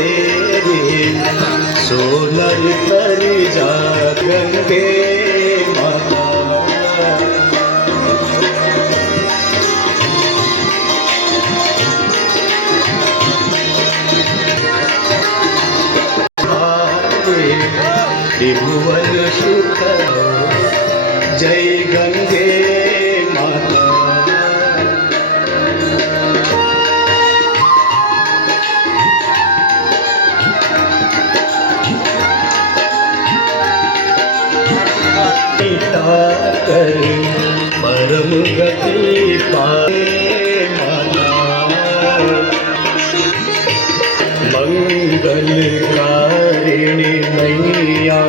तेरी सोनल पर जा गंगे माता। त्रिभुवन सुख जय गंगे माता। कर परम गति पाए माता। मंगलकारिणी मैया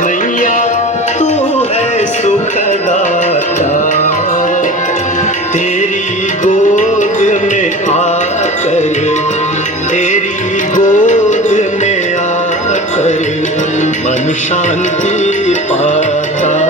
मैया तू है सुखदाता। तेरी गोद में आकर तेरी गोद में आकर मन शांति पाता।